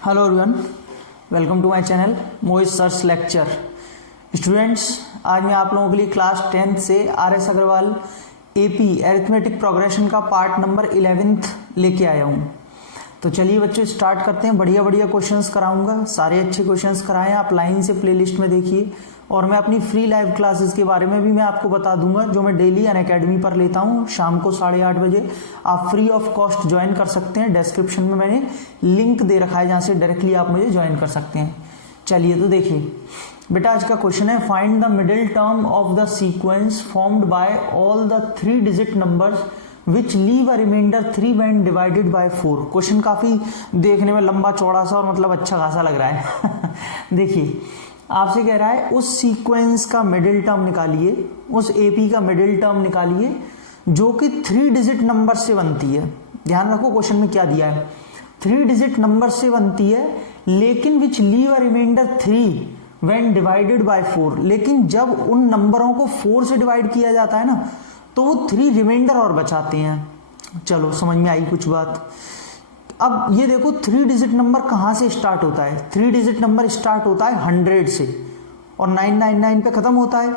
Hello everyone, welcome to my channel Mohit sir's lecture. Students, आज मैं आप लोगों के लिए क्लास 10th से RS Agarwal AP arithmetic progression का पार्ट नंबर 11th लेके आया हूँ। तो चलिए बच्चों स्टार्ट करते हैं। बढ़िया बढ़िया क्वेश्चंस कराऊंगा, सारे अच्छे क्वेश्चंस कराएं। आप लाइन से प्लेलिस्ट में देखिए और मैं अपनी फ्री लाइव क्लासेस के बारे में भी मैं आपको बता दूंगा, जो मैं डेली अनअकैडमी पर लेता हूँ शाम को 8:30 बजे। आप फ्री ऑफ कॉस्ट ज्वाइन कर सकते हैं। डिस्क्रिप्शन में मैंने लिंक दे रखा है जहाँ से डायरेक्टली आप मुझे ज्वाइन कर सकते हैं। चलिए तो देखिए बेटा, आज का क्वेश्चन है find the middle term of the sequence formed by all the 3 digit numbers which leave a remainder 3 when divided by 4। Question काफी देखने में लंबा चौड़ा सा और मतलब अच्छा खासा लग रहा है। देखिए आपसे कह रहा है उस सीक्वेंस का मिडिल टर्म निकालिए, उस एपी का मिडिल टर्म निकालिए जो कि 3 डिजिट नंबर से बनती है। ध्यान रखो क्वेश्चन में क्या दिया है, 3 डिजिट नंबर से बनती है लेकिन which leave a remainder 3 when divided by 4। लेकिन जब उन नंबरों को 4 से डिवाइड किया जाता है ना तो वो 3 रिमाइंडर और बचाते हैं। चलो समझ में आई कुछ बात। अब ये देखो 3 डिजिट नंबर कहाँ से स्टार्ट होता है। 3 डिजिट नंबर स्टार्ट होता है 100 से और 999 पे खत्म होता है।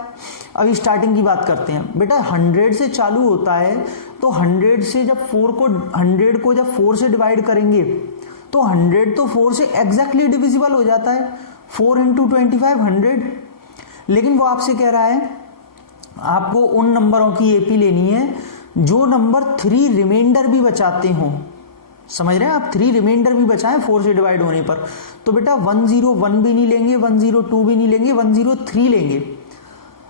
अभी स्टार्टिंग की बात करते हैं बेटा। 100 से चालू होता है तो 100 से जब 100 को जब 4 से डिवाइड करेंगे तो 100 तो 4 से एग्जैक्टली डिविजिबल हो जाता है। 4 × 25 100। लेकिन वो आपसे कह रहा है आपको उन नंबरों की एपी लेनी है जो नंबर 3 रिमाइंडर भी बचाते हों। समझ रहे हैं आप, 3 रिमाइंडर भी बचाएं 4 से डिवाइड होने पर। तो बेटा 101 भी नहीं लेंगे, 102 भी नहीं लेंगे, 103 लेंगे।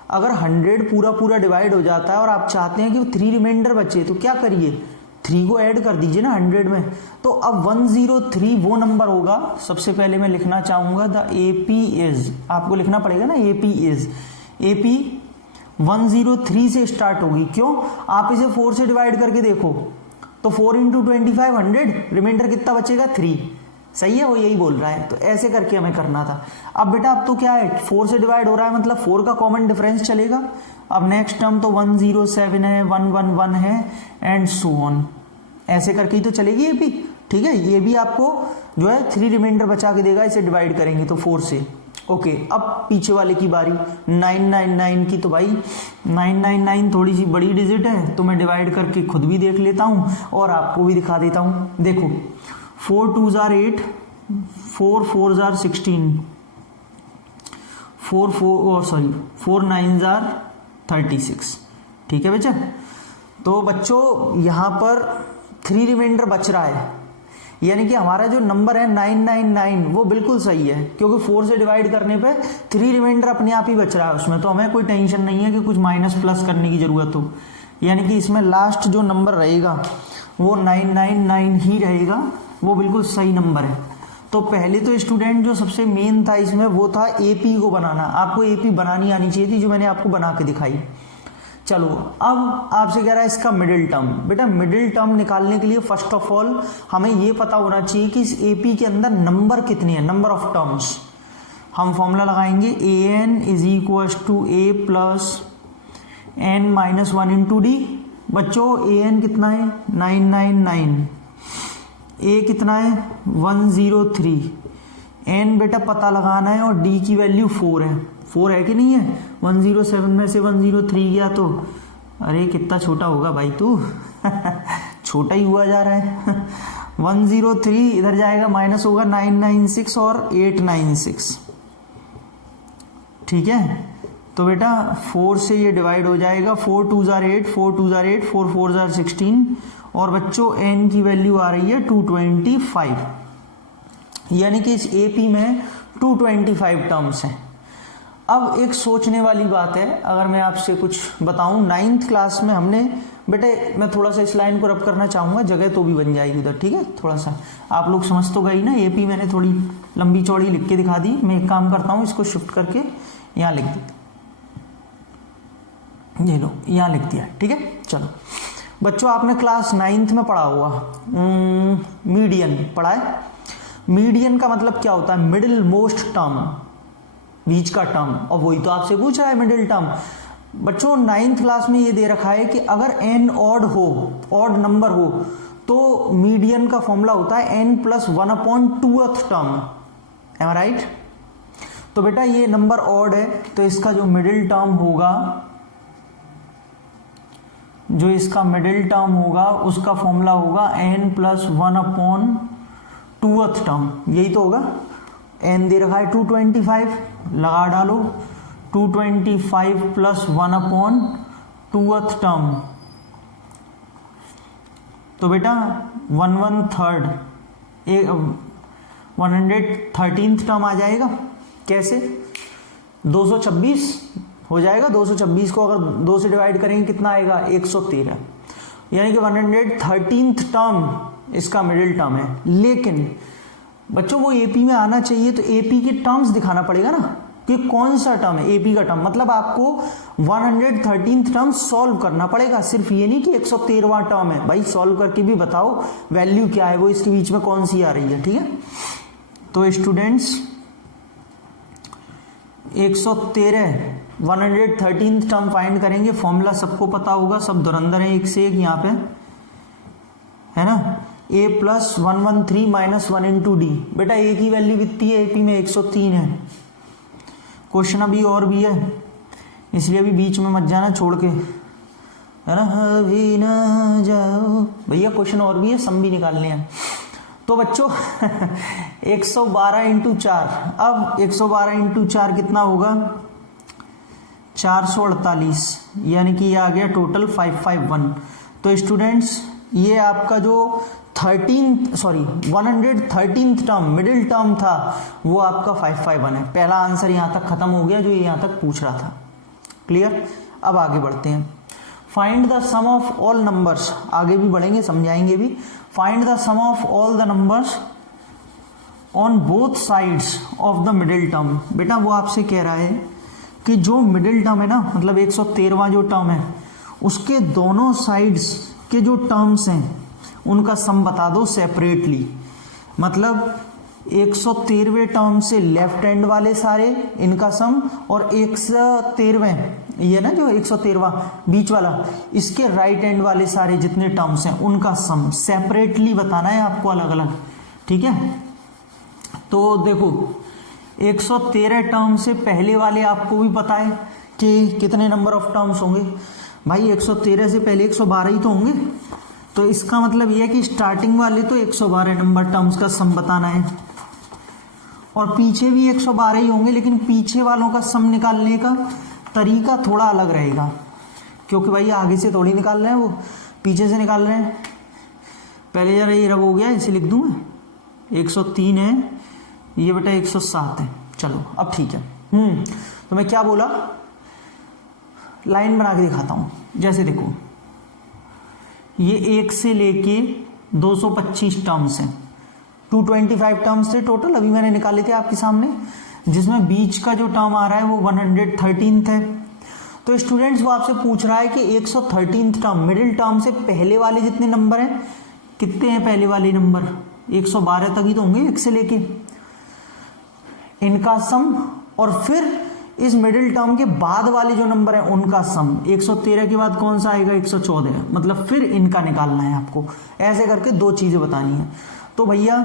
अगर 100 पूरा डिवाइड हो जाता है और आप चाहते हैं कि 3 रिमाइंडर बचे तो क्या करिए, 3 को ऐड कर दीजिए ना 100 में। तो अब 103 वो नंबर होगा। सबसे पहले मैं लिखना चाहूंगा द एपी इज, आपको लिखना पड़ेगा ना एपी इज। एपी 103 से स्टार्ट होगी। क्यों, आप इसे 4 से डिवाइड करके देखो तो 4 × 25 100, रिमाइंडर कितना बचेगा 3। सही है, वो यही बोल रहा है। तो ऐसे करके हमें करना था। अब बेटा अब तो क्या है 4 से डिवाइड हो रहा है मतलब 4 का कॉमन डिफरेंस चलेगा। अब नेक्स्ट टर्म तो 107 है, 111 है एंड सो ऑन। ऐसे करके ही तो चलेगी ये भी। ठीक है, ये भी आपको जो है 3 रिमाइंडर बचा के देगा इसे डिवाइड करेंगे तो 4 से। ओके, अब पीछे वाले की बारी 999 की। तो भाई 999 थोड़ी सी बड़ी डिजिट है तो मैं डिवाइड करके खुद भी देख लेता हूं और आपको भी दिखा देता हूं। देखो 4 2s are 8, 4 4s are 16, 4 9s are 36। ठीक है बच्चा। तो बच्चों यहां पर 3 रिमाइंडर बच रहा है, यानी कि हमारा जो नंबर है 999 वो बिल्कुल सही है क्योंकि 4 से डिवाइड करने पे 3 रिमाइंडर अपने आप ही बच रहा है उसमें। तो हमें कोई टेंशन नहीं है कि कुछ माइनस प्लस करने की जरूरत हो। यानी कि इसमें लास्ट जो नंबर रहेगा वो 999 ही रहेगा, वो बिल्कुल सही नंबर है। तो पहले तो स्टूडेंट जो सबसे मेन था इसमें वो था एपी को बनाना। आपको एपी बनानी आनी चाहिए थी जो मैंने आपको बना के दिखाई। चलो अब आपसे कह रहा है इसका मिडिल टर्म। बेटा मिडिल टर्म निकालने के लिए फर्स्ट ऑफ ऑल हमें यह पता होना चाहिए कि इस एपी के अंदर नंबर कितने हैं, नंबर ऑफ टर्म्स। हम फॉर्मूला लगाएंगे an = a + n - 1 × d। बच्चों an कितना है 999, a कितना है 103, n बेटा पता लगाना है और d की वैल्यू 4 है। 4 है कि नहीं है। 107 में से 103 गया तो अरे कितना छोटा होगा भाई तू। छोटा ही हुआ जा रहा है। 103 इधर जाएगा माइनस होगा 996 और 896। ठीक है, तो बेटा 4 से ये डिवाइड हो जाएगा। 4 2s are 8, 4 2s are 8, 4 4s are 16 और बच्चों n की वैल्यू आ रही है 225। यानी कि इस एपी में 225 टर्म्स हैं। अब एक सोचने वाली बात है, अगर मैं आपसे कुछ बताऊं 9th क्लास में हमने बेटे, मैं थोड़ा सा इस लाइन को रब करना चाहूंगा, जगह तो भी बन जाएगी उधर। ठीक है, थोड़ा सा आप लोग समझ तो गई ना। एपी मैंने थोड़ी लंबी चौड़ी लिख के दिखा दी। मैं एक काम करता हूं, इसको शिफ्ट करके यहां लिख देता। ये लो यहां लिख दिया। ठीक है, चलो बच्चों आपने क्लास 9th में पढ़ा हुआ मीडियन पढ़ा है। मीडियन का मतलब क्या होता है, मिडिल मोस्ट टर्म, बीच का टर्म। और वही तो आपसे पूछ रहा है मिडिल टर्म। बच्चों 9th क्लास में ये दे रखा है कि अगर n ऑड हो, ऑड नंबर हो तो मीडियन का फॉर्मूला होता है n plus 1/2th term, am I right. तो बेटा ये नंबर ऑड है, तो इसका जो मिडिल टर्म होगा, जो इसका मिडिल टर्म होगा उसका फॉर्मूला होगा n प्लस 1/2th टर्म, यही तो होगा। n दे रखा है 225, लगा डालो 225 प्लस 1/2th टर्म, तो बेटा 1/3 113th टर्म आ जाएगा। कैसे? 226 हो जाएगा। 226 को अगर 2 से डिवाइड करेंगे कितना आएगा? 113, यानी कि 113th टर्म इसका मिडिल टर्म है। लेकिन बच्चों वो एपी में आना चाहिए, तो एपी की टर्म्स दिखाना पड़ेगा ना कि कौन सा टर्म है एपी का टर्म। मतलब आपको 113th टर्म सॉल्व करना पड़ेगा, सिर्फ ये नहीं कि 113वां टर्म है। भाई सॉल्व करके भी बताओ वैल्यू क्या है, वो इसके बीच में कौन सी आ रही है, ठीक है। तो स्टूडेंट्स 113th टर्म फाइंड करेंगे। फॉर्मूला सबको पता होगा, सब धुरंधर है एक से एक यहाँ पे, है ना। a plus 113 minus 1 into D. बेटा a की वैल्यू कितनी है एपी में? 103 है। क्वेश्चन अभी और भी है, इसलिए अभी बीच में मत जाना छोड़ के, है ना। अभी ना जाओ भैया, क्वेश्चन और भी है, सम भी निकालने हैं। तो बच्चों 112 इंटू 4, अब 112 इंटू 4 कितना होगा? 448, यानी कि ये आ गया टोटल 551। तो स्टूडेंट्स ये आपका जो 113th टर्म मिडिल टर्म था वो आपका 551 है। पहला आंसर यहाँ तक खत्म हो गया जो ये यहाँ तक पूछ रहा था। क्लियर? अब आगे बढ़ते हैं। Find the sum of all numbers, आगे भी बढ़ेंगे समझाएंगे भी। Find the sum of all the numbers on both sides of the middle term. बेटा वो आपसे कह रहा है कि जो मिडिल टर्म है ना, मतलब 113वां जो टर्म है, उसके दोनों साइड्स के जो टर्म्स हैं उनका सम बता दो सेपरेटली। मतलब 113वें टर्म से लेफ्ट हैंड वाले सारे इनका सम, और 113वें ये ना जो 113वां बीच वाला, इसके राइट हैंड वाले सारे जितने टर्म्स हैं उनका सम सेपरेटली बताना है आपको, अलग अलग, ठीक है। तो देखो 113 टर्म से पहले वाले आपको भी पता है कि कितने नंबर ऑफ टर्म्स होंगे। भाई 113 से पहले 112 ही तो होंगे, तो इसका मतलब यह है कि स्टार्टिंग वाले तो 112 नंबर टर्म्स का सम बताना है, और पीछे भी 112 ही होंगे, लेकिन पीछे वालों का सम निकालने का तरीका थोड़ा अलग रहेगा, क्योंकि भाई आगे से थोड़ी निकाल रहे हैं, वो पीछे से निकाल रहे हैं। पहले जरा ये रब हो गया, इसे लिख दूं मैं, 103 है, ये बेटा 107 है। चलो अब ठीक है। तो मैं क्या बोला, लाइन बना के दिखाता हूं। जैसे देखो ये 1 से लेके 225 टर्म्स हैं, 225 टर्म्स थे टोटल, अभी मैंने निकाले थे आपके सामने, जिसमें बीच का जो टर्म आ रहा है वो 113th है। तो स्टूडेंट्स वो आपसे पूछ रहा है कि 113th टर्म मिडिल टर्म से पहले वाले जितने नंबर हैं, कितने हैं पहले वाले नंबर? 112 तक ही तो होंगे 1 से लेके, इनका सम, और फिर इस मिडिल टर्म के बाद वाले जो नंबर है उनका सम। 113 के बाद कौन सा आएगा? 114, मतलब फिर इनका निकालना है आपको। ऐसे करके दो चीजें बतानी है। तो भैया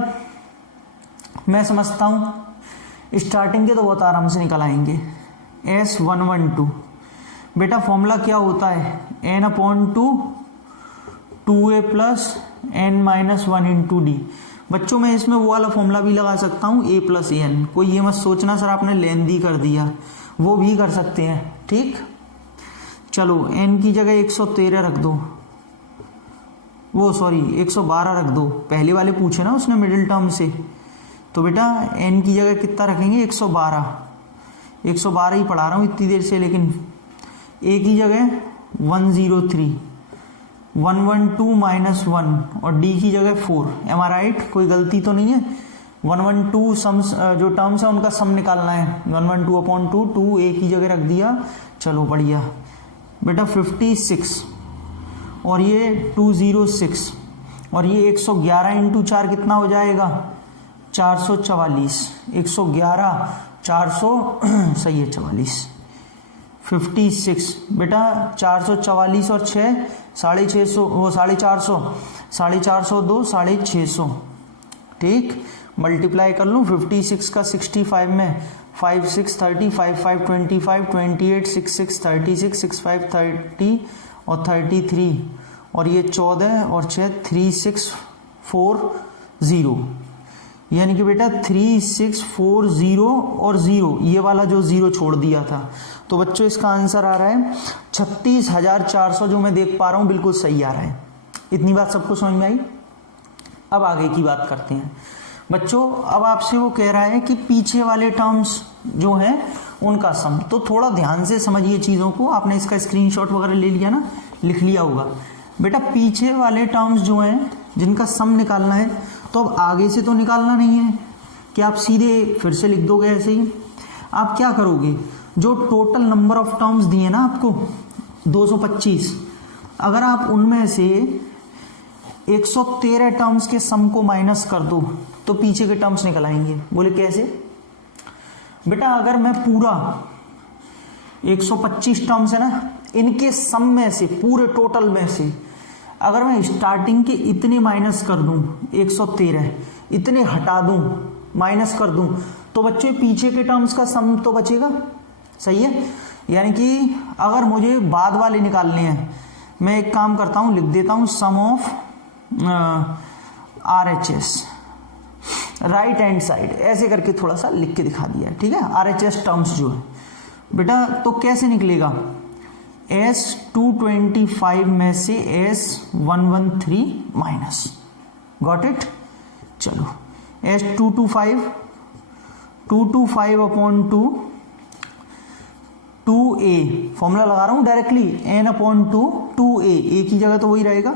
मैं समझता हूं स्टार्टिंग के तो बहुत आराम से निकल आएंगे। S112 बेटा फॉर्मूला क्या होता है? n/2 2a plus n-1 into D. बच्चों मैं इसमें वो वाला फॉर्मूला भी लगा सकता हूँ a प्लस an। कोई ये मत सोचना सर आपने लेंदी कर दिया, वो भी कर सकते हैं, ठीक। चलो n की जगह 113 रख दो, वो सॉरी 112 रख दो, पहले वाले पूछे ना उसने मिडिल टर्म से, तो बेटा n की जगह कितना रखेंगे? 112 ही पढ़ा रहा हूँ इतनी देर से, लेकिन a की जगह 103 112 माइनस 1 और d की जगह 4। M I right? कोई गलती तो नहीं है? 112 सम्स जो टर्म्स है उनका सम निकालना है। 112/2 2a की जगह रख दिया। चलो बढ़िया बेटा 56 और ये 206 और ये 111 इंटू 4 कितना हो जाएगा? 444। 111 400 सही है 44। 56 बेटा 444 और 6 650 वो 450 450 650 ठीक, मल्टीप्लाई कर लूँ 56 का 65 में 5 6 30 5 5 25 28 6 6 36 6 5 30 और 33 और ये 14 और 6 3640 यानी कि बेटा 3640 और 0 ये वाला जो 0 छोड़ दिया था। तो बच्चों इसका आंसर आ रहा है 36,400 जो मैं देख पा रहा हूँ बिल्कुल सही आ रहा है। इतनी बात सबको समझ में आई। अब आगे की बात करते हैं बच्चों। अब आपसे वो कह रहा है कि पीछे वाले टर्म्स जो हैं उनका सम, तो थोड़ा ध्यान से समझिए चीज़ों को। आपने इसका स्क्रीनशॉट वगैरह ले लिया ना, लिख लिया होगा बेटा। पीछे वाले टर्म्स जो हैं जिनका सम निकालना है, तो अब आगे से तो निकालना नहीं है कि आप सीधे फिर से लिख दोगे ऐसे ही। आप क्या करोगे, जो टोटल नंबर ऑफ टर्म्स दिए ना आपको 225, अगर आप उनमें से 113 टर्म्स के सम को माइनस कर दो तो पीछे के टर्म्स निकल आएंगे। बोले कैसे बेटा, अगर मैं पूरा 125 टर्म्स है ना, इनके सम में से, पूरे टोटल में से अगर मैं स्टार्टिंग के इतने माइनस कर दूं, 113 इतने हटा दूं, माइनस कर दूं, तो बच्चों पीछे के टर्म्स का सम तो बचेगा। सही है। यानी कि अगर मुझे बाद वाले निकालने हैं, मैं एक काम करता हूं, लिख देता हूं sum of RHS right hand side, ऐसे करके थोड़ा सा लिख के दिखा दिया। ठीक है, RHS टर्म्स जो है बेटा, तो कैसे निकलेगा, S225 में से S113 माइनस, गॉट इट। चलो S225 अपॉन 2a फॉर्मूला लगा रहा हूं directly, n upon 2a, a की जगह तो वही रहेगा,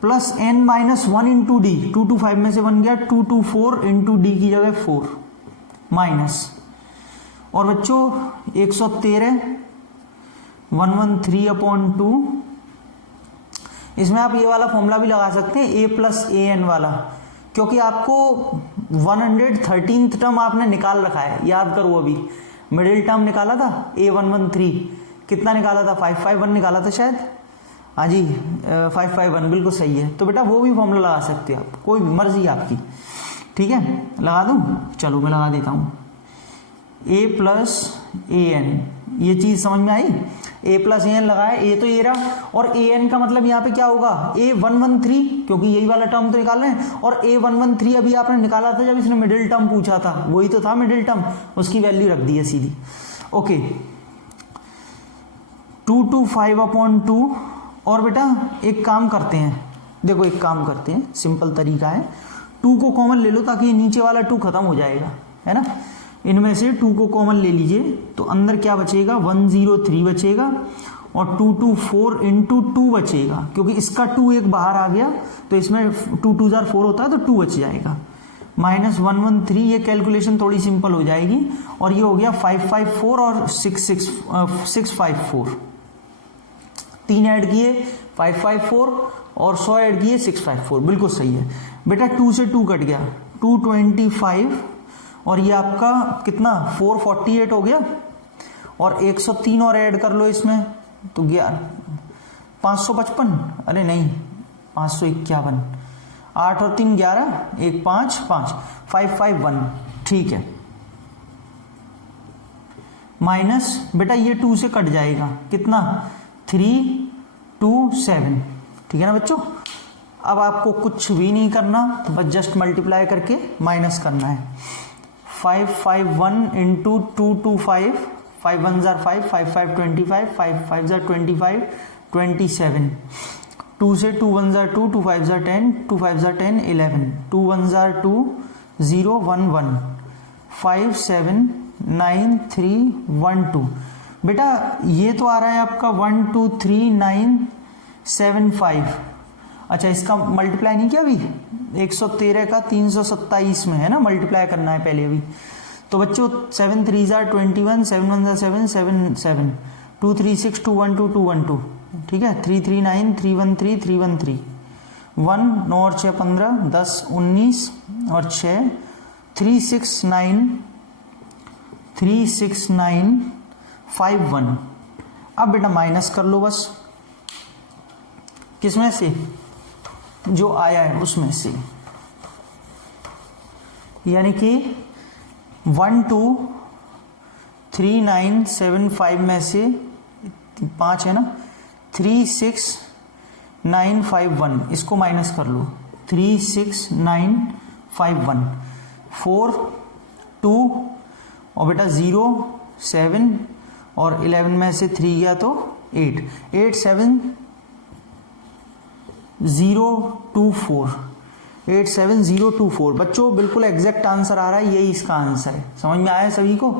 plus n minus 1 into D, 225 में से 1 गया, 224 इंटू डी की जगह 4 माइनस, और बच्चों 113 113 अपॉन 2, इसमें आप ये वाला फॉर्मूला भी लगा सकते हैं a प्लस an वाला, क्योंकि आपको 113th टर्म आपने निकाल रखा है। याद करो, अभी मिडिल टर्म निकाला था A113, कितना निकाला था, 551 निकाला था शायद। हाँ जी 551 बिल्कुल सही है। तो बेटा वो भी फॉर्मूला लगा सकते हैं आप, कोई भी मर्जी आपकी। ठीक है, लगा दूं, चलो मैं लगा देता हूं, a प्लस an, ये चीज समझ में आई। a प्लस an लगाया, a तो ये रहा, और an का मतलब यहाँ पे क्या होगा, A113, क्योंकि यही वाला टर्म तो निकाल रहे हैं, और A113 अभी आपने निकाला था जब इसने मिडिल टर्म पूछा था, वही तो था मिडिल टर्म, उसकी वैल्यू रख दी है सीधी। ओके 225 अपॉन 2, और बेटा एक काम करते हैं, देखो एक काम करते हैं, सिंपल तरीका है, 2 को कॉमन ले लो ताकि ये नीचे वाला 2 खत्म हो जाएगा, है ना। इनमें से 2 को कॉमन ले लीजिए, तो अंदर क्या बचेगा, 103 बचेगा, और 224 इंटू 2 बचेगा, क्योंकि इसका 2 एक बाहर आ गया, तो इसमें 2 2 4 होता है, तो 2 बच जाएगा, माइनस 113, ये कैलकुलेशन थोड़ी सिंपल हो जाएगी, और ये हो गया 554 और 654, 3 ऐड किए 554 और 100 ऐड किए 654, बिल्कुल सही है बेटा। 2 से 2 कट गया, 225, और ये आपका कितना 448 हो गया, और 103 और ऐड कर लो इसमें, तो 555, अरे नहीं 551, 8 और 3 11, 1 5 5, 551, ठीक है, माइनस बेटा ये 2 से कट जाएगा, कितना 327, ठीक है ना बच्चों। अब आपको कुछ भी नहीं करना, तो बस जस्ट मल्टीप्लाई करके माइनस करना है। 551 इंटू 225, 5 1 जार 5, 5 5 25, 5 5 जार 25, 27, 2 से 2 1 जार 2, 2 5 जार 10, 2 5 जार 10, 11, 2 1 जार 2, 0 1 1, 5 7 9 3 1 2, बेटा ये तो आ रहा है आपका 1 2 3 9 7 5। अच्छा इसका मल्टीप्लाई नहीं किया अभी, 113 का 327 में है ना, मल्टीप्लाई करना है पहले अभी। तो बच्चों 7 3 जार 21, 7 1 जार 7, 7 7, 2 3 6 2 1 2 2 1 2, ठीक है, 3 3 9 3 1 3 3 1 3, 1 9 और 6 15, 10 19 और 6 3 6 9, 3 6 9 51। अब बेटा माइनस कर लो बस, किसमें से, जो आया है उसमें से, यानी कि 123975 में से 5 है ना, 36951, इसको माइनस कर लो, 36951, 4 2 और बेटा 0 7 और 11 में से 3 गया तो 8, 87024, 87024। बच्चों बिल्कुल एग्जैक्ट आंसर आ रहा है, यही इसका आंसर है। समझ में आया सभी को?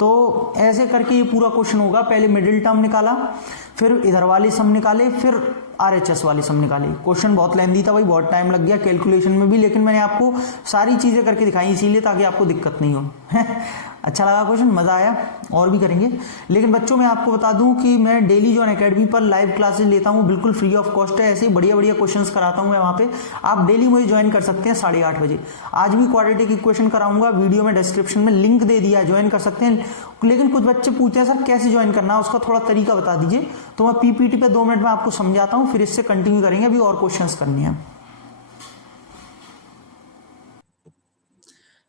तो ऐसे करके ये पूरा क्वेश्चन होगा। पहले मिडिल टर्म निकाला, फिर इधर वाले सम निकाले, फिर आरएचएस वाले सम निकाले। क्वेश्चन बहुत लेंदी था भाई, बहुत टाइम लग गया कैलकुलेशन में भी, लेकिन मैंने आपको सारी चीजें करके दिखाई इसीलिए, ताकि आपको दिक्कत नहीं हो। अच्छा लगा क्वेश्चन, मजा आया, और भी करेंगे। लेकिन बच्चों मैं आपको बता दूं कि मैं डेली जो अकेडमी पर लाइव क्लासेस लेता हूं, बिल्कुल फ्री ऑफ कॉस्ट है। ऐसे ही बढ़िया बढ़िया क्वेश्चंस कराता हूं मैं वहां पे, आप डेली मुझे ज्वाइन कर सकते हैं 8:30 बजे। आज भी क्वाड्रेटिक इक्वेशन कराऊंगा, वीडियो में डिस्क्रिप्शन में लिंक दे दिया है, ज्वाइन कर सकते हैं। लेकिन कुछ बच्चे पूछते हैं सर कैसे ज्वाइन करना है, उसका थोड़ा तरीका बता दीजिए, तो मैं पीपीटी पे 2 मिनट में आपको समझाता हूं, फिर इससे कंटिन्यू करेंगे, अभी और क्वेश्चंस करने हैं।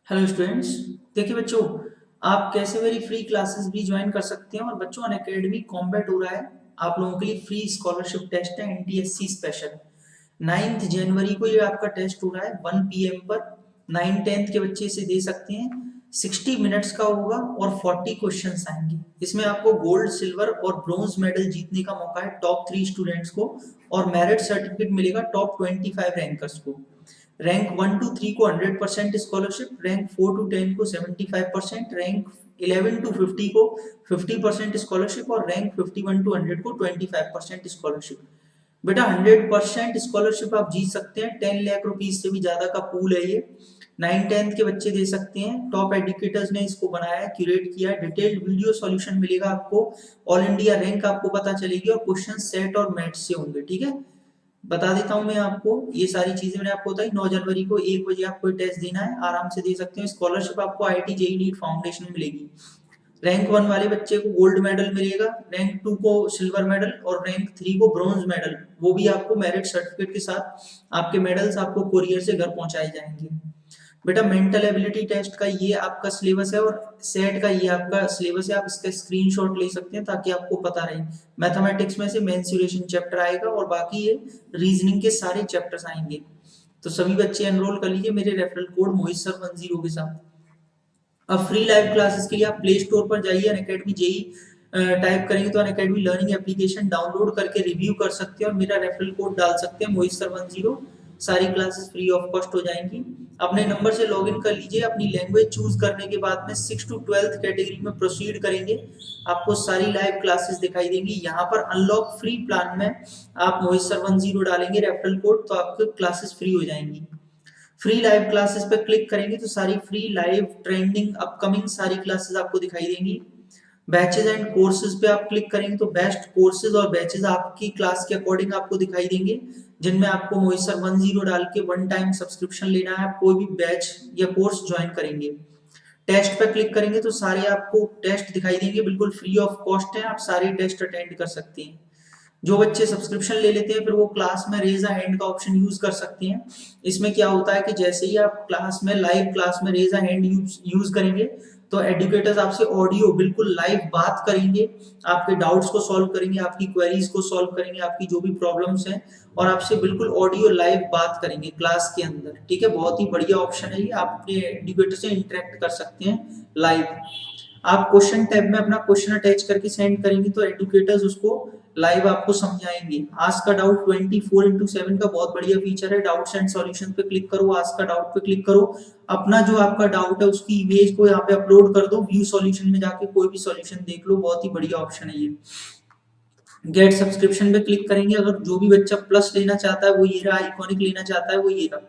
हेलो स्टूडेंट्स, देखिए बच्चों, आप कैसे मेरी फ्री क्लासेस भी ज्वाइन कर सकते हैं। और बच्चों अनअकैडमी कॉम्बैट हो रहा है, आप लोगों के लिए फ्री स्कॉलरशिप टेस्ट है एनटीएससी स्पेशल। 9 जनवरी को ये आपका टेस्ट हो रहा है 1 PM पर। 9 10th के बच्चे इसे दे सकते हैं। 60 मिनट्स का होगा और 40 क्वेश्चंस आएंगे। इसमें आपको गोल्ड, सिल्वर और ब्रॉन्ज मेडल जीतने का मौका है टॉप 3 स्टूडेंट्स को, और मेरिट सर्टिफिकेट मिलेगा टॉप 25 रैंकर्स को। रैंक 1 to 3 को 100% स्कॉलरशिप, रैंक 4 to 10 को 75%, रैंक 11 to 50 को 50% स्कॉलरशिप, और रैंक 51 to 100 को 25% स्कॉलरशिप। बेटा 100% स्कॉलरशिप आप जीत सकते हैं, 10 लाख रुपीज से भी ज्यादा का पूल है ये। 9 10th के बच्चे दे सकते हैं, टॉप एजुकेटर्स ने इसको बनाया है, क्यूरेट किया है। डिटेल्ड वीडियो सॉल्यूशन मिलेगा आपको, ऑल इंडिया रैंक आपको पता चलेगी, और क्वेश्चन सेट और मैथ्स से होंगे। ठीक है, बता देता हूं मैं आपको, ये सारी चीजें मैंने आपको बताई। 9 जनवरी को 1 बजे आपको टेस्ट देना है, आराम से दे सकते हैं। स्कॉलरशिप आपको आईआईटी जेईई नीट फाउंडेशन में मिलेगी। रैंक 1 वाले बच्चे को गोल्ड मेडल मिलेगा, रैंक 2 को सिल्वर मेडल, और रैंक 3 को ब्रॉन्ज मेडल। वो भी आपको मेरिट सर्टिफिकेट के साथ आपके मेडल्स आपको कोरियर से घर पहुंचाए जाएंगे। बेटा मेंटल एबिलिटी टेस्ट का ये आपका सिलेबस है, और सेट का ये आपका सिलेबस है। आप इसका स्क्रीनशॉट ले सकते हैं ताकि आपको पता रहे। मैथमेटिक्स में से मेंसुरेशन चैप्टर आएगा, और बाकी ये रीजनिंग के सारे चैप्टर्स आएंगे। तो सभी बच्चे एनरोल कर लीजिए मेरे रेफरल कोड मोहित सर 10 के साथ। अब फ्री लाइव क्लासेस के लिए आप प्ले स्टोर पर जाइए, अनअकैडमी जेईई टाइप करेंगे तो अनअकैडमी लर्निंग एप्लीकेशन डाउनलोड करके रिव्यू कर सकते हैं, और मेरा रेफरल कोड डाल सकते हैं मोहित सर 10। सारी क्लासेस फ्री ऑफ कॉस्ट हो जाएंगी। अपने नंबर से लॉगिन कर लीजिए। अपनी लैंग्वेज चूज करने के बाद में 6 to 12th कैटेगरी में प्रोसीड करेंगे, आपको सारी लाइव क्लासेस दिखाई देंगी। यहाँ पर अनलॉक फ्री प्लान में आप मोहित सर 10 डालेंगे रेफरल कोड, तो आपकी क्लासेस फ्री हो जाएंगी। फ्री लाइव क्लासेस पे क्लिक करेंगे तो सारी फ्री लाइव ट्रेंडिंग अपकमिंग सारी क्लासेस आपको दिखाई देंगी। बैचेस एंड कोर्सेज पे आप क्लिक करेंगे तो बेस्ट कोर्सेज और बैचेस आपकी क्लास के अकॉर्डिंग आपको दिखाई देंगे, जिनमें आपको मोहित सर 10 डाल के 1 टाइम सब्सक्रिप्शन लेना है। आप कोई भी बैच या कोर्स ज्वाइन करेंगे। टेस्ट पे क्लिक करेंगे तो सारे आपको टेस्ट दिखाई देंगे, बिल्कुल फ्री ऑफ कॉस्ट है, आप सारे टेस्ट अटेंड कर सकते हैं। जो बच्चे सब्सक्रिप्शन ले लेते हैं फिर वो क्लास में रेज अ हैंड का ऑप्शन यूज कर सकते हैं। इसमें क्या होता है कि जैसे ही आप क्लास में लाइव क्लास में रेज अ हैंड यूज करेंगे तो एडुकेटर्स आपसे ऑडियो बिल्कुल लाइव बात करेंगे, आपके डाउट्स को सॉल्व करेंगे, आपकी क्वेरीज को सॉल्व करेंगे, आपकी जो भी प्रॉब्लम्स हैं, और आपसे बिल्कुल ऑडियो लाइव बात करेंगे क्लास के अंदर। ठीक है, बहुत ही बढ़िया ऑप्शन है ये, आप अपने एडुकेटर से इंटरेक्ट कर सकते हैं लाइव। आप क्वेश्चन टैब में अपना क्वेश्चन अटैच करके सेंड करेंगे तो एडुकेटर्स उसको लाइव आपको समझाएंगे। आस्क का डाउट 24/7 का बहुत बढ़िया फीचर है। डाउट्स एंड सॉल्यूशन पे क्लिक करो, आस्क का डाउट पे क्लिक करो, अपना जो आपका डाउट है उसकी इमेज को यहाँ पे अपलोड कर दो, व्यू सॉल्यूशन में जाके कोई भी सॉल्यूशन देख लो, बहुत ही बढ़िया ऑप्शन है ये। गेट सब्सक्रिप्शन पे क्लिक करेंगे, अगर जो भी बच्चा प्लस लेना चाहता है वो ये रहा, आइकॉनिक लेना चाहता है वो ये रहा।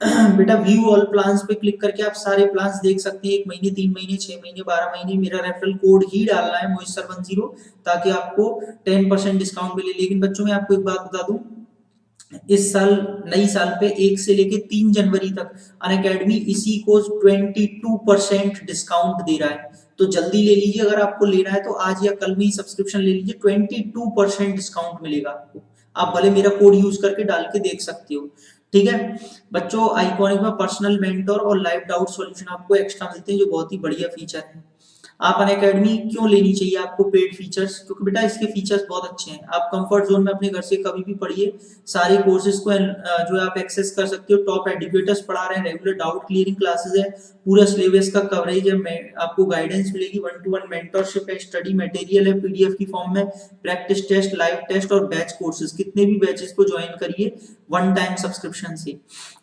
बेटा व्यू ऑल प्लान्स पे क्लिक करके आप सारे प्लान्स देख सकते हैं, 1 महीने 3 महीने 6 महीने 12 महीने। मेरा रेफरल कोड ही डालना है मोहित सर 10 ताकि आपको 10% डिस्काउंट मिले। लेकिन बच्चों मैं आपको एक बात बता दूं, इस साल नई साल पे 1 से लेके 3 जनवरी तक अनअकैडमी इसी को 22% डिस्काउंट दे रहा है। तो जल्दी ले लीजिए, अगर आपको लेना है तो आज या कल में ही सब्सक्रिप्शन ले लीजिए, 22% डिस्काउंट मिलेगा आपको। आप भले मेरा कोड यूज करके डाल के देख सकते हो। ठीक है बच्चों, आइकॉनिक में पर्सनल मेंटर और लाइव डाउट सॉल्यूशन आपको एक्स्ट्रा मिलते हैं, जो बहुत ही बढ़िया फीचर है। आप अनअकैडमी क्यों लेनी चाहिए आपको पेड फीचर्स? क्योंकि बेटा इसके फीचर्स बहुत अच्छे हैं। आप कंफर्ट जोन में अपने घर से कभी भी पढ़िए, सारे कोर्सेज को जो है आप एक्सेस कर सकते हो। टॉप एजुकेटर्स पढ़ा रहे हैं, रेगुलर डाउट क्लियरिंग क्लासेस है, पूरा सिलेबस का कवरेज है, आपको गाइडेंस मिलेगी, 1-to-1 मेंटरशिप है, स्टडी मटेरियल है पीडीएफ की फॉर्म में, प्रैक्टिस टेस्ट, लाइव टेस्ट और बैच कोर्सेज। कितने भी बैचेस को ज्वाइन करिए वन टाइम सब्सक्रिप्शन से।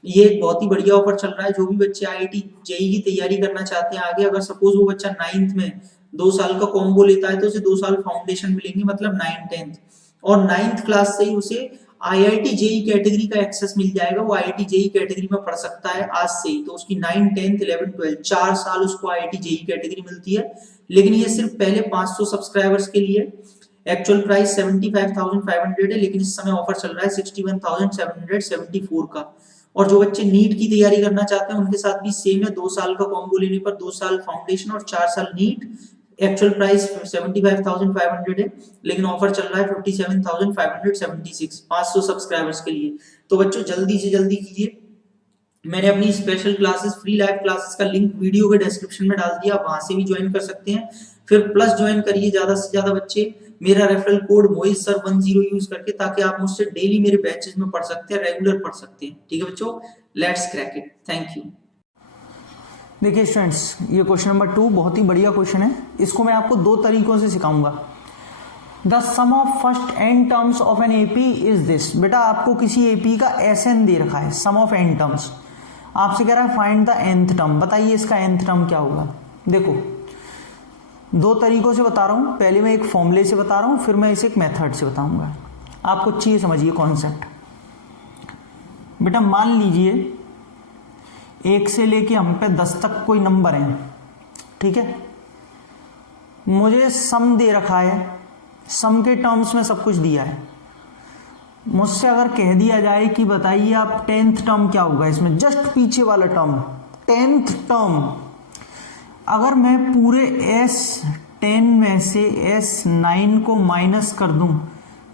ये एक बहुत ही बढ़िया ऑफर चल रहा है। जो भी बच्चे आईआईटी जेईई की तैयारी करना चाहते हैं आगे, अगर सपोज वो बच्चा 9th में 2 साल का कॉम्बो लेता है तो उसे 2 साल फाउंडेशन मिलेंगे, मतलब 9th 10th, और 9th क्लास से ही उसे आईआईटी जेईई कैटेगरी का एक्सेस मिल जाएगा। वो आईआईटी जेईई कैटेगरी में पढ़ सकता है आज से ही। तो उसकी 9th 10th 11th 12 4 साल उसको आईआईटी जेईई कैटेगरी मिलती है। लेकिन ये सिर्फ पहले 500 सब्सक्राइबर्स के लिए। एक्चुअल प्राइस 75,500 है, लेकिन इस समय ऑफर चल रहा है 61,774 का। और जो बच्चे नीट की तैयारी करना चाहते हैं उनके साथ भी सेम है। 2 साल का कॉम्बो लेने पर 2 साल फाउंडेशन और 4 साल नीट। एक्चुअल प्राइस 75,500 है, लेकिन ऑफर चल रहा है 57,576 500 सब्सक्राइबर्स के लिए। तो बच्चों जल्दी से जल्दी कीजिए। मैंने अपनी special classes, free live classes का लिंक वीडियो के डिस्क्रिप्शन में डाल दिया, वहां से भी ज्वाइन कर सकते हैं। फिर प्लस ज्वाइन करिए ज्यादा से ज्यादा बच्चे, मेरा रेफरल कोड मोहित सर 10 यूज करके, ताकि आप मुझसे डेली मेरे बैचेस में पढ़ सकते हैं, रेगुलर पढ़ सकते हैं। ठीक है बच्चों, let's crack it. Thank you. देखिए स्टूडेंट्स, ये क्वेश्चन नंबर 2 बहुत ही बढ़िया क्वेश्चन है। इसको मैं आपको 2 तरीकों से सिखाऊंगा। The sum of first n terms of an AP is this. बेटा आपको किसी एपी का SN दे रखा है, सम ऑफ n टर्म्स। आपसे कह रहा है फाइंड द nth टर्म, बताइए इसका nth टर्म क्या होगा। देखो 2 तरीकों से बता रहा हूं, पहले मैं एक फॉर्मूले से बता रहा हूं, फिर मैं इसे एक मेथड से बताऊंगा। आपको चाहिए समझिए कॉन्सेप्ट। बेटा मान लीजिए 1 से लेके हम पे 10 तक कोई नंबर है, ठीक है। मुझे सम दे रखा है, सम के टर्म्स में सब कुछ दिया है। मुझसे अगर कह दिया जाए कि बताइए आप 10th टर्म क्या होगा इसमें, जस्ट पीछे वाला टर्म 10th टर्म, अगर मैं पूरे S10 में से S9 को माइनस कर दूं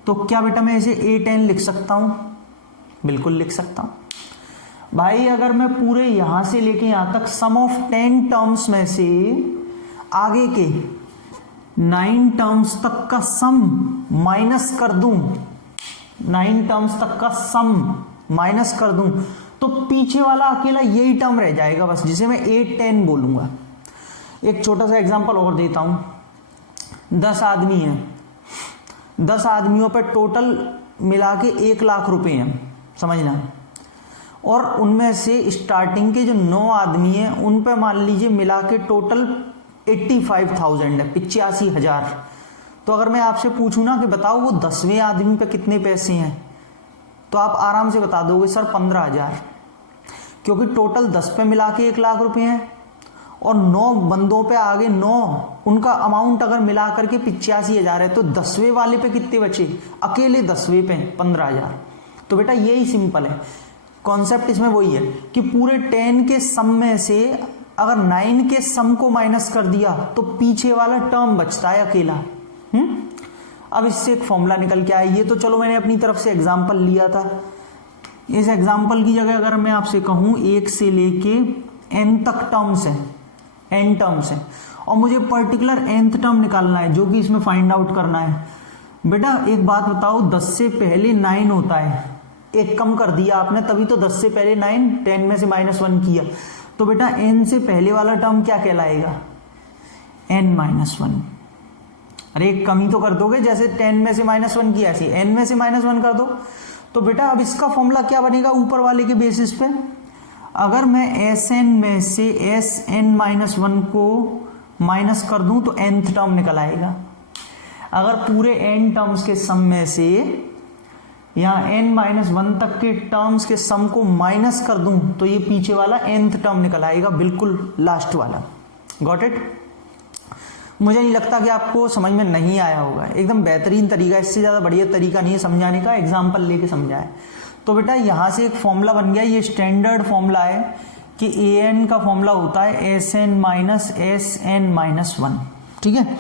तो क्या बेटा मैं इसे A10 लिख सकता हूं? बिल्कुल लिख सकता हूं। भाई अगर मैं पूरे यहां से लेके यहां तक सम ऑफ 10 टर्म्स में से आगे के 9 टर्म्स तक का सम माइनस कर दूं, 9 टर्म्स तक का सम माइनस कर दूं, तो पीछे वाला अकेला यही टर्म रह जाएगा बस, जिसे मैं 8-10 बोलूंगा। एक छोटा सा एग्जांपल और देता हूं। 10 आदमी हैं, 10 आदमियों पे टोटल मिला के 1 लाख रुपए हैं, समझना। और उनमें से स्टार्टिंग के जो 9 आदमी हैं उन पे मान लीजिए मिला के टोटल 85,000 है, 85,000। तो अगर मैं आपसे पूछूं ना कि बताओ वो 10वें आदमी पे कितने पैसे हैं, तो आप आराम से बता दोगे सर 15,000, क्योंकि टोटल 10 पे मिला के 1 लाख रुपए हैं और 9 बंदों पे आगे 9, उनका अमाउंट अगर मिला करके 85,000 है, तो 10वें वाले पे कितने बचे, अकेले 10वें पे 15,000। तो बेटा यही सिंपल है कॉन्सेप्ट, इसमें वही है कि पूरे 10 के सम में से अगर 9 के सम को माइनस कर दिया तो पीछे वाला टर्म बचता है अकेला। अब इससे एक फॉर्मूला निकल के आया। ये तो चलो मैंने अपनी तरफ से एग्जांपल लिया था। इस एग्जांपल की जगह अगर मैं आपसे कहूं 1 से लेके n तक टर्म्स है, n टर्म्स है, और मुझे पर्टिकुलर nth टर्म निकालना है जो कि इसमें फाइंड आउट करना है। बेटा एक बात बताओ, 10 से पहले 9 होता है, एक कम कर दिया आपने, तभी तो 10 से पहले 9, 10 में से -1 किया, तो बेटा n से पहले वाला टर्म क्या कहलाएगा, n-1। अरे एक कमी तो कर दोगे, जैसे 10 में से -1 किया, ऐसे n में से -1 कर दो। तो बेटा अब इसका फॉर्मूला क्या बनेगा ऊपर वाले के बेसिस पे, अगर मैं Sn में से Sn-1 को माइनस कर दूं तो nth टर्म निकल आएगा। अगर पूरे n टर्म्स के सम में से यहां n-1 तक के टर्म्स के सम को माइनस कर दूं तो ये पीछे वाला nth टर्म निकल आएगा, बिल्कुल लास्ट वाला। Got it? मुझे नहीं लगता कि आपको समझ में नहीं आया होगा, एकदम बेहतरीन तरीका, इससे ज्यादा बढ़िया तरीका नहीं है समझाने का, एग्जाम्पल लेके समझाए। तो बेटा यहाँ से एक फॉर्मूला बन गया, ये स्टैंडर्ड फॉर्मूला है कि ए एन का फॉर्मूला होता है S n minus S n minus one. ठीक है,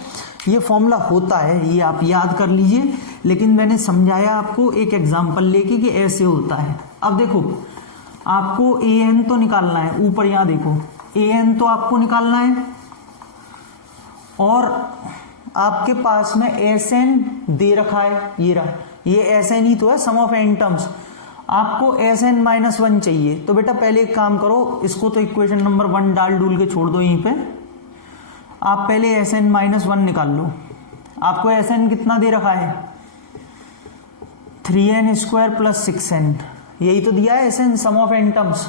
ये फॉर्मूला होता है, ये आप याद कर लीजिए, लेकिन मैंने समझाया आपको एक एग्जांपल लेके कि ऐसे होता है। अब देखो आपको ए एन तो निकालना है, ऊपर यहाँ देखो ए एन तो आपको निकालना है, और आपके पास में एस एन दे रखा है, ये रहा, ये एस एन ही तो है, सम ऑफ एन टर्म्स। आपको एस एन माइनस वन चाहिए, तो बेटा पहले एक काम करो, इसको तो इक्वेशन नंबर 1 डाल डूल के छोड़ दो यहीं पे। आप पहले एस एन माइनस वन निकाल लो। आपको एस एन कितना दे रखा है, 3n स्क्वायर प्लस 6n, यही तो दिया है S n, sum of n terms.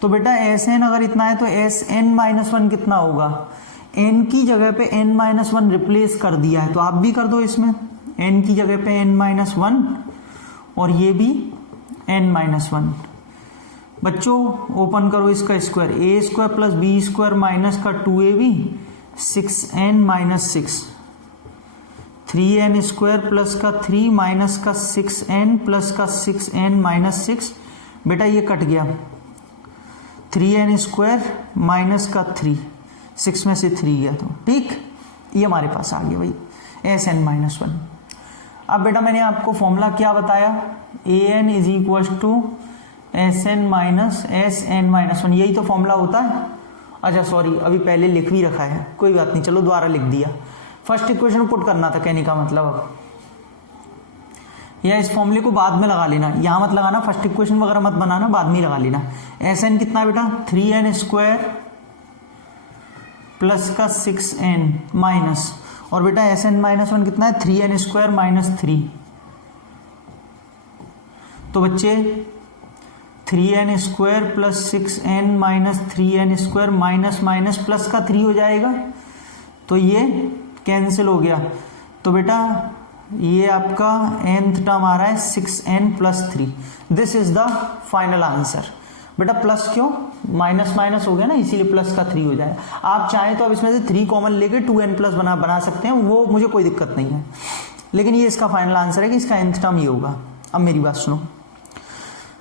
तो बेटा एस एन अगर इतना है तो एस एन माइनस वन कितना होगा, n की जगह पे n माइनस वन रिप्लेस कर दिया है, तो आप भी कर दो इसमें, n की जगह पे n माइनस वन और ये भी n माइनस वन। बच्चों ओपन करो इसका square, a square plus b square minus का 2ab 6n minus 6, 3n square plus का 3 माइनस का 6n प्लस का 6n माइनस 6। बेटा ये कट गया, 3n स्क्वायर माइनस का 3, 6 में से 3 गया, तो ठीक ये हमारे पास आ गया भाई एस एन माइनस वन। अब बेटा मैंने आपको फॉर्मूला क्या बताया, a n is equal to s n minus S n minus one, यही तो फॉर्मूला होता है। अच्छा सॉरी, अभी पहले लिख भी रखा है, कोई बात नहीं, चलो दोबारा लिख दिया। फर्स्ट इक्वेशन पुट करना था कहने का मतलब, अब या इस फॉर्मूले को बाद में लगा लेना, यहां मत लगाना, फर्स्ट इक्वेशन वगैरह मत बनाना, बाद में लगा लेना। एस एन कितना बेटा, 3n स्क्वायर प्लस का 6n माइनस, और बेटा एस एन माइनस वन कितना है, 3n स्क्वायर माइनस 3। तो बच्चे 3n square plus 6n minus 3n square minus minus plus का 3 हो जाएगा, तो ये कैंसिल हो गया। तो बेटा ये आपका nth टर्म आ रहा है 6n plus 3। This is the final answer. बेटा प्लस क्यों, माइनस माइनस हो गया ना, इसीलिए प्लस का 3 हो जाएगा। आप चाहें तो अब इसमें से 3 कॉमन लेके 2n प्लस बना सकते हैं, वो मुझे कोई दिक्कत नहीं है, लेकिन ये इसका फाइनल आंसर है कि इसका nth टर्म ये होगा। अब मेरी बात सुनो,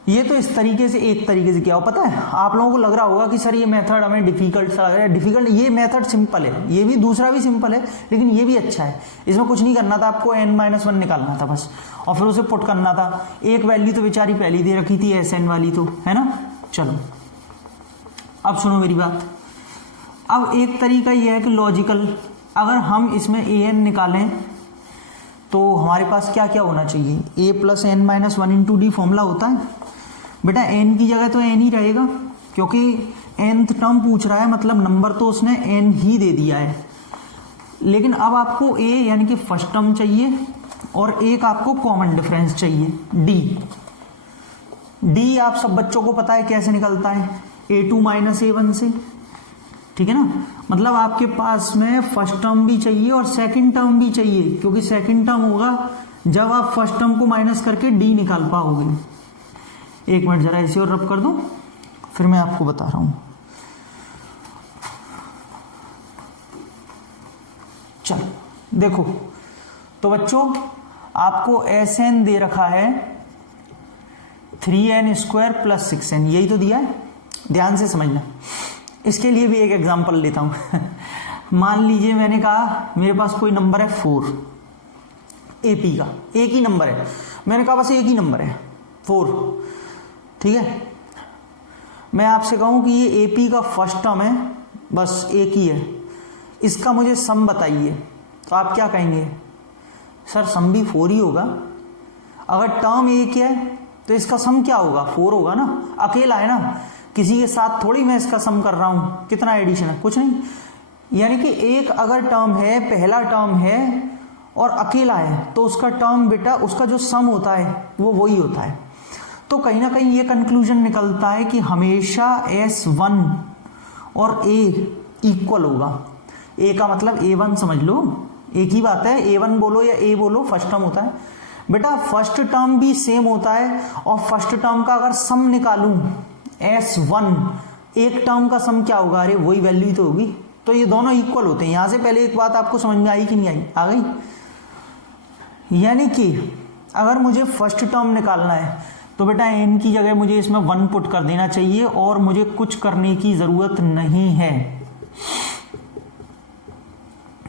ये तो इस तरीके से, एक तरीके से क्या हो पता है, आप लोगों को लग रहा होगा कि सर ये मेथड हमें डिफिकल्ट सा लग रहा है। डिफिकल्ट, ये मेथड सिंपल है, ये भी दूसरा भी सिंपल है, लेकिन ये भी अच्छा है। इसमें कुछ नहीं करना था, आपको n माइनस वन निकालना था बस, और फिर उसे पुट करना था। एक वैल्यू तो बेचारी पहले दे रखी थी एस एन वाली, तो है ना। चलो अब सुनो मेरी बात। अब एक तरीका यह है कि लॉजिकल, अगर हम इसमें ए एन निकालें तो हमारे पास क्या क्या होना चाहिए, a plus n minus one into d formula होता है। बेटा n की जगह तो n ही रहेगा, क्योंकि nth टर्म पूछ रहा है, मतलब नंबर तो उसने n ही दे दिया है। लेकिन अब आपको a यानी कि फर्स्ट टर्म चाहिए, और एक आपको कॉमन डिफरेंस चाहिए d आप सब बच्चों को पता है कैसे निकलता है, a2 माइनस a1 से, ठीक है ना। मतलब आपके पास में फर्स्ट टर्म भी चाहिए और सेकंड टर्म भी चाहिए, क्योंकि सेकंड टर्म होगा जब आप फर्स्ट टर्म को माइनस करके d निकाल पाओगे। एक मिनट जरा इसे और रब कर दूं, फिर मैं आपको बता रहा हूं। चलो देखो, तो बच्चों आपको एस एन दे रखा है 3n स्क्वायर प्लस 6n, यही तो दिया है, ध्यान से समझना। इसके लिए भी एक एग्जांपल लेता हूं। मान लीजिए मैंने कहा मेरे पास कोई नंबर है 4, एपी का एक ही नंबर है, मैंने कहा बस एक ही नंबर है 4, ठीक है। मैं आपसे कहूं कि ये एपी का फर्स्ट टर्म है, बस एक ही है, इसका मुझे सम बताइए, तो आप क्या कहेंगे, सर सम भी 4 ही होगा। अगर टर्म एक है तो इसका सम क्या होगा, 4 होगा ना, अकेला है ना, किसी के साथ थोड़ी मैं इसका सम कर रहा हूं, कितना एडिशन है, कुछ नहीं। यानी कि एक अगर टर्म है, पहला टर्म है और अकेला है, तो उसका टर्म बेटा, उसका जो सम होता है वो वही होता है। तो कहीं ना कहीं ये कंक्लूजन निकलता है कि हमेशा S1 और A इक्वल होगा। A का मतलब A1 समझ लो, एक ही बात है, A1 बोलो या A बोलो, फर्स्ट टर्म होता है। बेटा फर्स्ट टर्म भी सेम होता है, और फर्स्ट टर्म का अगर सम निकालूं S1, एक टर्म का सम क्या होगा, अरे वही वैल्यू ही तो होगी, तो ये दोनों इक्वल होते हैं। यहां से पहले एक बात आपको समझ में आई कि नहीं आई, आ गई। यानी कि अगर मुझे फर्स्ट टर्म निकालना है तो बेटा n की जगह मुझे इसमें 1 पुट कर देना चाहिए और मुझे कुछ करने की जरूरत नहीं है।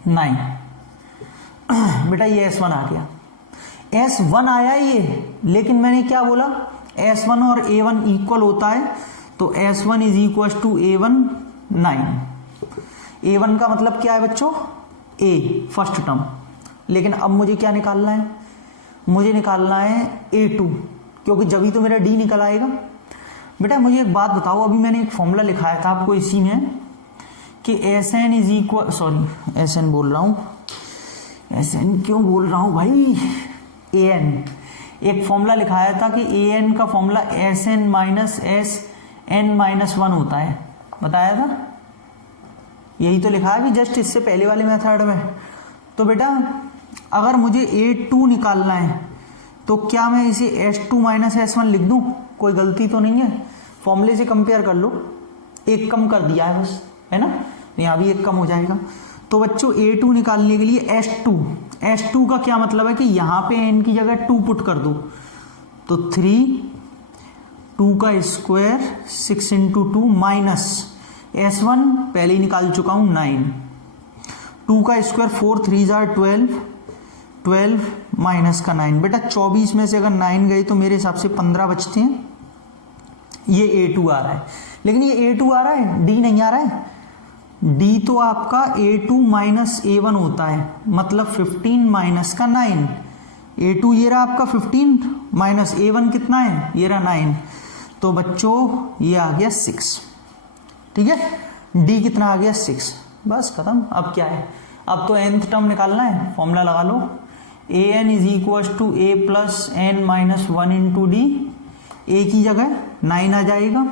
9 बेटा ये S1 आ गया, S1 आया ये, लेकिन मैंने क्या बोला S1 और A1 इक्वल होता है, तो S1 is equal to A1 9। A1 का मतलब क्या है बच्चों, A फर्स्ट टर्म, लेकिन अब मुझे क्या निकालना है, मुझे निकालना है A2, क्योंकि जब ही तो मेरा D निकल आएगा। बेटा मुझे एक बात बताओ, अभी मैंने एक फॉर्मूला लिखाया था आपको इसी में कि Sn is equal, sorry Sn बोल रहा हूं, Sn क्यों बोल रहा हूं भाई, An, एक फॉर्मूला लिखाया था कि An का formula Sn minus Sn minus 1 होता है, बताया था, यही तो लिखा है अभी जस्ट इससे पहले वाले मेथड में। तो बेटा अगर मुझे A2 निकालना है तो क्या मैं इसे S2 माइनस S1 लिख दूं, कोई गलती तो नहीं है, फॉर्मूले से कंपेयर कर लो, एक कम कर दिया है बस, है ना, यहाँ भी एक कम हो जाएगा। तो बच्चों A2 निकालने के लिए S2 का क्या मतलब है कि यहाँ पे n की जगह 2 पुट कर दो, तो 3, 2 का स्क्वायर 6 इंटू 2 माइनस S1 पहले ही निकाल चुका हूं 9, 2 का स्क्वायर 4 3 जार 12 माइनस का 9। बेटा 24 में से अगर 9 गए तो मेरे हिसाब से 15 बचते हैं, ये A2 आ रहा है, लेकिन ये A2 आ रहा है, D नहीं आ रहा है। D तो आपका A2 माइनस A1 होता है, मतलब 15 माइनस का 9, A2 ये रहा आपका 15 माइनस A1 कितना है, ये रहा 9, तो बच्चों ये आ गया 6, ठीक है, D कितना आ गया 6, बस खत्म। अब क्या है, अब तो nth टर्म निकालना है, फॉर्मूला लगा लो, an is equal to a plus n minus 1 into d, a की जगह 9 आ जाएगा,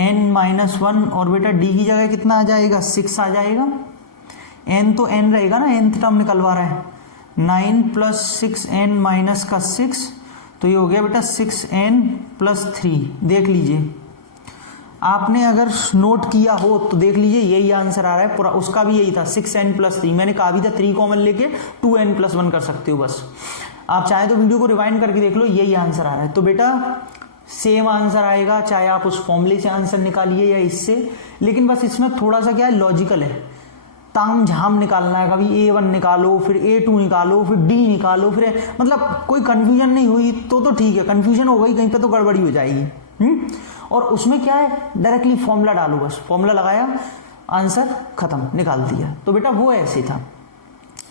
n माइनस 1 और बेटा d की जगह कितना आ जाएगा 6 आ जाएगा, n तो n रहेगा ना, nth टर्म निकलवा रहा है, 9 प्लस 6n माइनस का 6, तो ये हो गया बेटा 6n प्लस 3। देख लीजिए, आपने अगर नोट किया हो तो देख लीजिए यही आंसर आ रहा है पूरा, उसका भी यही था 6n प्लस 3, मैंने कहा भी था 3 कॉमन लेके 2n प्लस 1 कर सकते हो, बस आप चाहे तो वीडियो को रिवाइंड करके देख लो, यही आंसर आ रहा है। तो बेटा सेम आंसर आएगा, चाहे आप उस फॉर्मूले से आंसर निकालिए या इससे, लेकिन बस इसमें थोड़ा सा क्या है, लॉजिकल है, ताम झाम निकालना है, कभी A1 निकालो फिर A2 निकालो फिर D निकालो, फिर मतलब कोई कंफ्यूजन नहीं हुई तो ठीक है, कंफ्यूजन हो गई कहीं पे तो गड़बड़ी हो जाएगी। और उसमें क्या है, डायरेक्टली फॉर्मूला डालो, बस फॉर्मूला लगाया, आंसर खत्म, निकाल दिया। तो बेटा वो ऐसे था,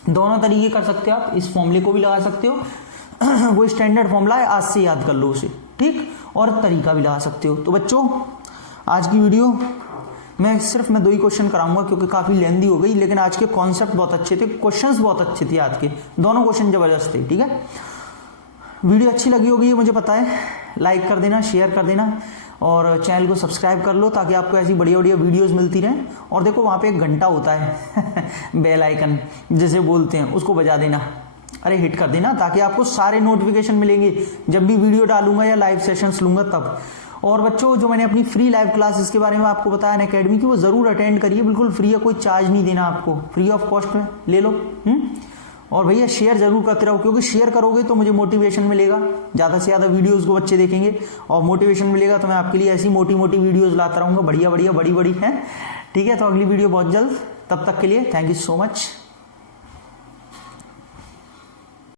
दोनों तरीके कर सकते हो आप, इस फॉर्मूले को भी लगा सकते हो वो स्टैंडर्ड फॉर्मूला है, आज से याद कर लो उसे, ठीक, और तरीका भी लगा सकते हो। तो बच्चों आज की वीडियो मैं 2 ही क्वेश्चन कराऊंगा क्योंकि काफी लेंदी हो गई, लेकिन आज के कॉन्सेप्ट बहुत अच्छे थे, क्वेश्चंस बहुत अच्छे थे आज के, दोनों क्वेश्चन जबरदस्त थे, ठीक है। वीडियो अच्छी लगी होगी मुझे पता है, लाइक कर देना, शेयर कर देना और चैनल को सब्सक्राइब कर लो ताकि आपको ऐसी बढ़िया बढ़िया वीडियोस मिलती रहें। और देखो वहाँ पे एक घंटा होता है बेल आइकन जैसे बोलते हैं, उसको बजा देना, अरे हिट कर देना, ताकि आपको सारे नोटिफिकेशन मिलेंगे जब भी वीडियो डालूंगा या लाइव सेशंस लूंगा तब। और बच्चों जो मैंने अपनी फ्री लाइव क्लासेस के बारे में आपको बताया ना अकेडमी की, वो जरूर अटेंड करिए, बिल्कुल फ्री है, कोई चार्ज नहीं देना आपको, फ्री ऑफ कॉस्ट में ले लो। और भैया शेयर जरूर करते रहो, क्योंकि शेयर करोगे तो मुझे मोटिवेशन मिलेगा, ज़्यादा से ज़्यादा वीडियोस को बच्चे देखेंगे और मोटिवेशन मिलेगा, तो मैं आपके लिए ऐसी मोटी वीडियोस लाता रहूँगा, बढ़िया बड़ी हैं, ठीक है। तो अगली वीडियो बहुत जल्द, तब तक के लिए थैंक यू सो मच।